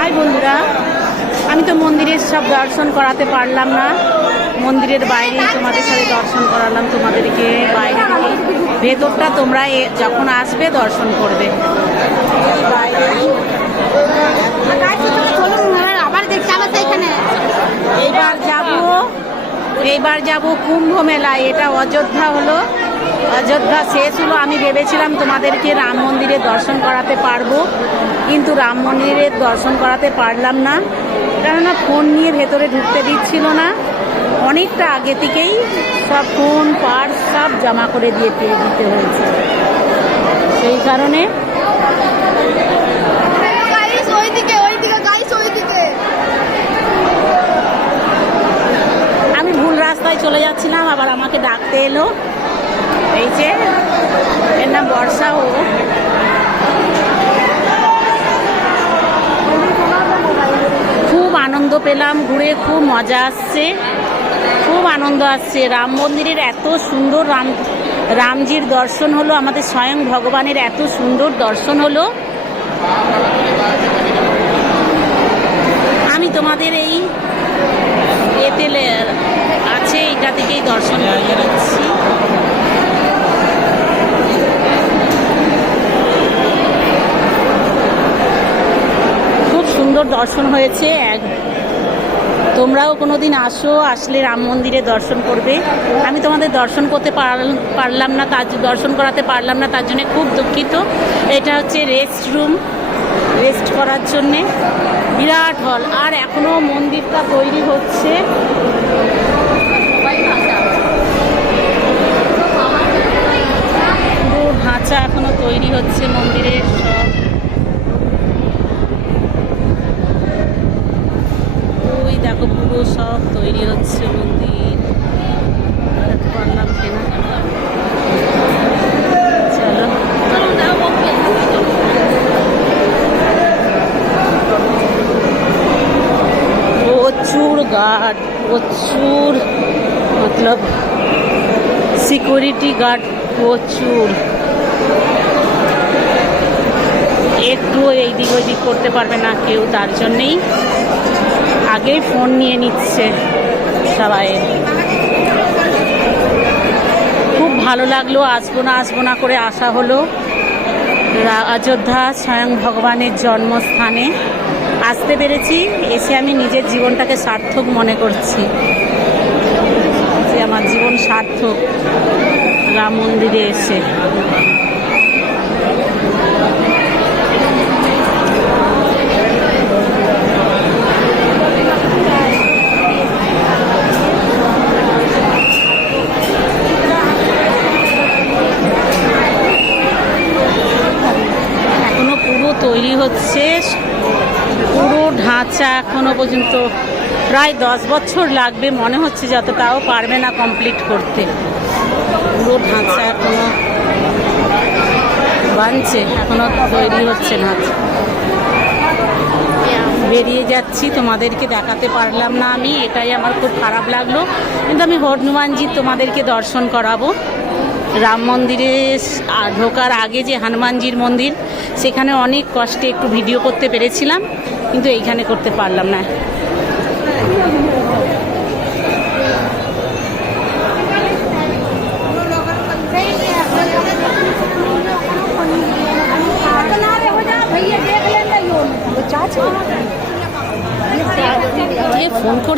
High বন্ধুরা। আমি তো মন্দিরের সব দর্শন করাতে পারলাম না। মন্দিরের বাইরে তোমাদের সাথে দর্শন করালাম, তোমাদেরকে বাইরে ভেতরটা তোমরা যখন আসবে, দর্শন করবে। এইবার যাব এইবার যাব কুম্ভ মেলায়। এটা অযোধ্যা হলো। অযোধ্যা শেষ হলো আমি ভেবেছিলাম তোমাদেরকে রাম মন্দিরে দর্শন করাতে পারব কিন্তু রাম মন্দিরের দর্শন করাতে পারলাম না। কেননা ফোন নিয়ে ভেতরে ঢুকতে দিচ্ছিল না। অনেকটা আগে থেকেই সব ফোন পার্স সব জমা করে দিয়ে দিয়ে দিতে হয়েছে। সেই কারণে আমি ভুল রাস্তায় চলে যাচ্ছিলাম আবার আমাকে ডাকতে এলো। যে এর নাম বর্ষা ও। খুব আনন্দ পেলাম, ঘুরে খুব মজা আসছে। খুব আনন্দ আসছে। রাম মন্দিরের এত সুন্দর রাম, রামজির দর্শন হলো, আমাদের স্বয়ং ভগবানের এত সুন্দর দর্শন হলো। আমি তোমাদের এই এতে আছে, এটা থেকেই দর্শন দিচ্ছি খুব সুন্দর দর্শন হয়েছে। এক তোমরাও কোনোদিন আসো, আসলে রাম মন্দিরে দর্শন করবে। আমি তোমাদের দর্শন করতে পারল- পারলাম না, তার দর্শন করাতে পারলাম না, তার জন্য খুব দুঃখিত। এটা হচ্ছে রেস্ট রুম রেস্ট করার জন্যে। বিরাট হল আর এখনও মন্দিরটা তৈরি হচ্ছে। পুরো ঢাঁচা এখনও তৈরি হচ্ছে মন্দিরের সব ওই দেখো পুরো সব তৈরি হচ্ছে মন্দির। প্রচুর গার্ড, প্রচুর মতলব সিকিউরিটি গার্ড প্রচুর। একটু এইদিক ওইদিক করতে পারবে না কেউ, তার জন্যেই। আগেই ফোন নিয়ে নিচ্ছে সবাই। খুব ভালো লাগল, আসব না আসব না করে আসা হলো। অযোধ্যা স্বয়ং ভগবানের জন্মস্থানে। আসতে পেরেছি, এসে আমি নিজের জীবনটাকে সার্থক মনে করছি। যে আমার জীবন সার্থক, রাম মন্দিরে এসে এখনও পুরো তৈরি হচ্ছে। পুরো ঢাঁচা এখনও পর্যন্ত প্রায় দশ বছর লাগবে। মনে হচ্ছে যত তাও পারবে না কমপ্লিট করতে। পুরো ঢাঁচা এখনও বানছে, এখনও তৈরি হচ্ছে ঢাঁচা। বেরিয়ে যাচ্ছি, তোমাদেরকে দেখাতে পারলাম না আমি, এটাই আমার খুব খারাপ লাগল। কিন্তু আমি হনুমানজি তোমাদেরকে দর্শন করাবো। রাম মন্দিরে ঢোকার আগে যে হনুমানজির মন্দির সেখানে অনেক কষ্টে একটু ভিডিও করতে পেরেছিলাম কিন্তু এইখানে করতে পারলাম না ফোন করছে